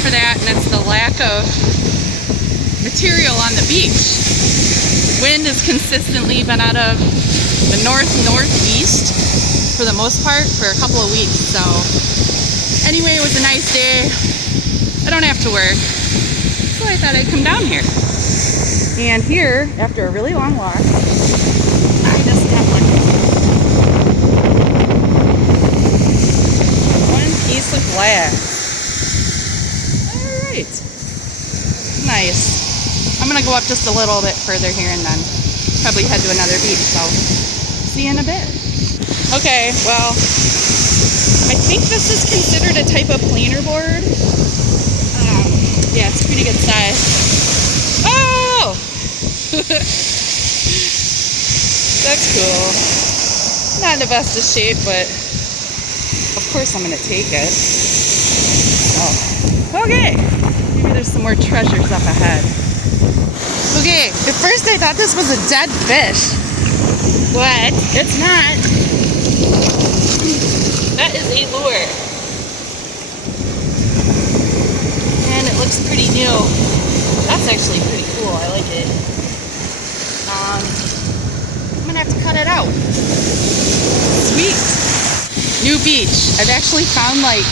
for that, and it's the lack of material on the beach. Wind has consistently been out of the northeast for the most part for a couple of weeks. So anyway, it was a nice day. I don't have to work, so I thought I'd come down here. And here, after a really long walk, I just got one piece of glass. All right, nice. I'm gonna go up just a little bit further here and then probably head to another beach. So see you in a bit. Okay, well, I think this is considered a type of planer board. Yeah, it's a pretty good size. Oh! That's cool. Not in the best of shape, but of course I'm going to take it. Oh. Okay. Maybe there's some more treasures up ahead. Okay, at first I thought this was a dead fish. But it's not. That is a lure. And it looks pretty new. That's actually pretty cool. I like it. I'm gonna have to cut it out. Sweet. New beach. I've actually found like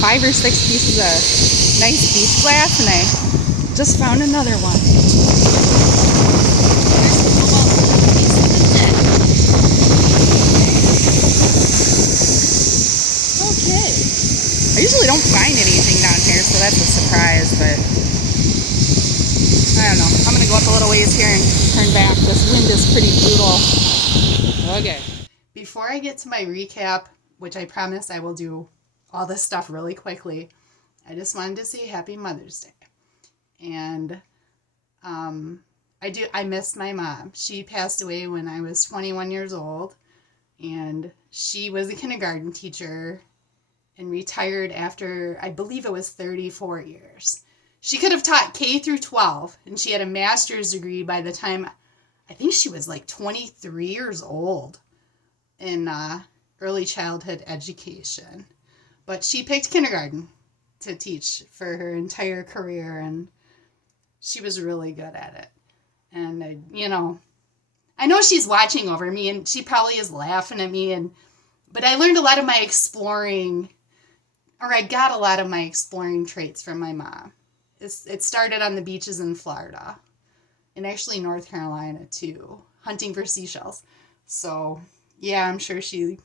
5 or 6 pieces of nice beach glass, and I just found another one. Okay. I usually don't find anything down here, so that's a surprise, but I don't know. I'm going to go up a little ways here and turn back. This wind is pretty brutal. Okay. Before I get to my recap, which I promise I will do all this stuff really quickly, I just wanted to say Happy Mother's Day. And I missed my mom. She passed away when I was 21 years old, and she was a kindergarten teacher and retired after, I believe it was 34 years. She could have taught K through 12, and she had a master's degree by the time, I think she was like 23 years old in early childhood education. But she picked kindergarten to teach for her entire career, and she was really good at it. And, I know she's watching over me, and she probably is laughing at me, but I learned a lot of my exploring, or I got a lot of my exploring traits from my mom. It started on the beaches in Florida, and actually North Carolina too, hunting for seashells. So, yeah, I'm sure she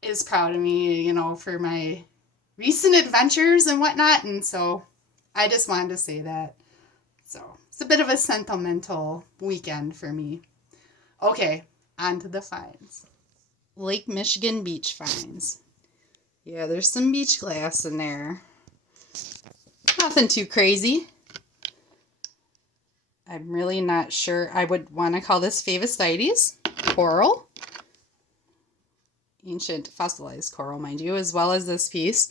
is proud of me, for my recent adventures and whatnot, and so I just wanted to say that. So, it's a bit of a sentimental weekend for me. Okay, on to the finds. Lake Michigan beach finds. Yeah, there's some beach glass in there. Nothing too crazy. I'm really not sure. I would want to call this Favosites. Coral. Ancient fossilized coral, mind you, as well as this piece.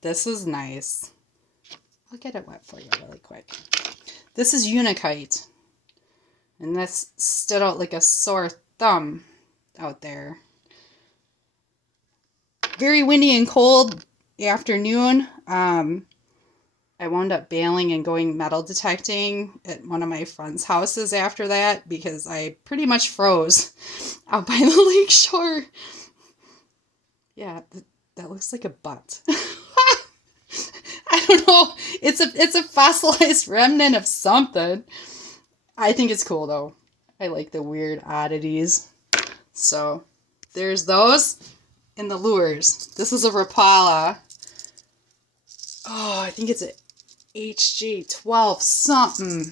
This is nice. I'll get it wet for you really quick. This is Unikite. And this stood out like a sore thumb out there. Very windy and cold afternoon. I wound up bailing and going metal detecting at one of my friend's houses after that because I pretty much froze out by the lake shore. Yeah, that looks like a butt. I don't know. It's a fossilized remnant of something. I think it's cool though. I like the weird oddities. So there's those and the lures. This is a Rapala. Oh, I think it's a HJ12 something.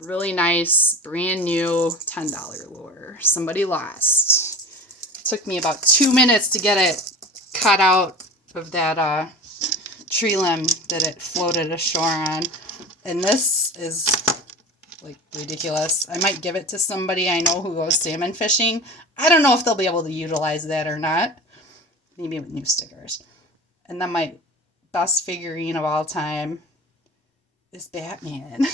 Really nice, brand new $10 lure. Somebody lost. Took me about 2 minutes to get it cut out of that tree limb that it floated ashore on. And this is like ridiculous. I might give it to somebody I know who goes salmon fishing. I don't know if they'll be able to utilize that or not. Maybe with new stickers. And then my best figurine of all time is Batman.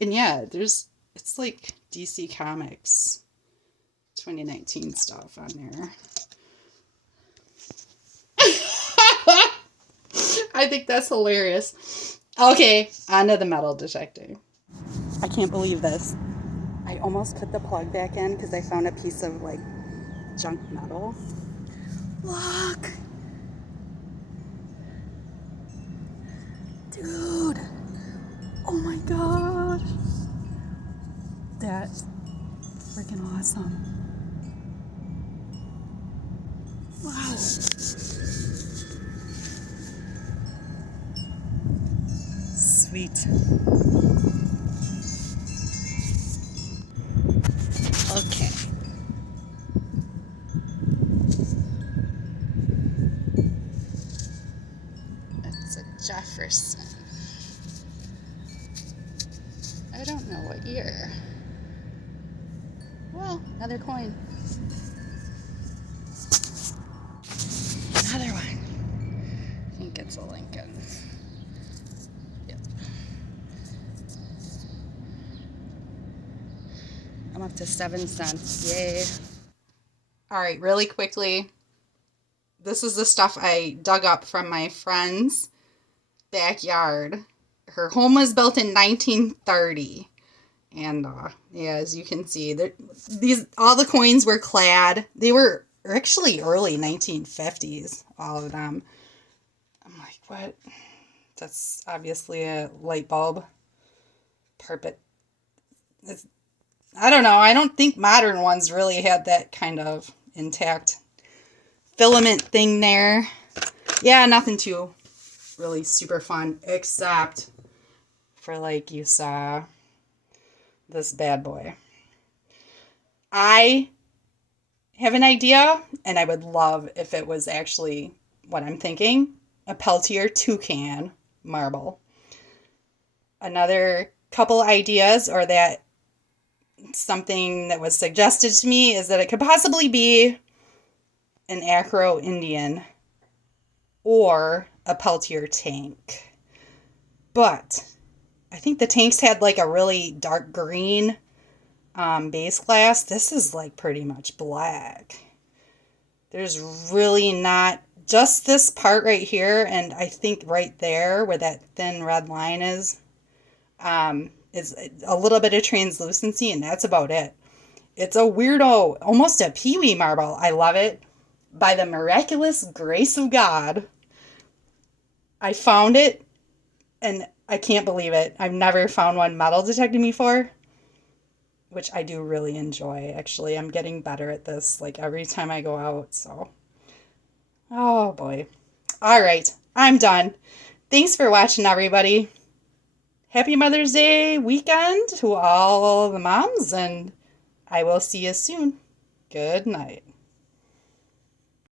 And yeah, it's like DC Comics 2019 stuff on there. I think that's hilarious. Okay, on to the metal detector. I can't believe this. I almost put the plug back in because I found a piece of like junk metal. Look! Dude! Oh my gosh! That's freaking awesome. Wow. Sweet. Okay. It's a Jefferson. I don't know what year. Well, another coin. Another one. I think it's a Lincoln. Yep. I'm up to 7 cents. Yay. All right, really quickly. This is the stuff I dug up from my friend's backyard. Her home was built in 1930. And yeah, as you can see, all the coins were clad. They were actually early 1950s, all of them. I'm like, what? That's obviously a light bulb. Carpet. I don't know. I don't think modern ones really had that kind of intact filament thing there. Yeah, nothing too really super fun, except for like you saw this bad boy. I have an idea, and I would love if it was actually what I'm thinking. A Peltier toucan marble. Another couple ideas, or that something that was suggested to me, is that it could possibly be an Acro Indian or a Peltier tank. But I think the tanks had like a really dark green base glass. This is like pretty much black. There's really not, just this part right here, and I think right there where that thin red line is a little bit of translucency, and that's about it. It's a weirdo, almost a peewee marble. I love it. By the miraculous grace of God, I found it, and I can't believe it. I've never found one metal detecting before, which I do really enjoy. Actually, I'm getting better at this, like, every time I go out, so. Oh, boy. All right, I'm done. Thanks for watching, everybody. Happy Mother's Day weekend to all the moms, and I will see you soon. Good night.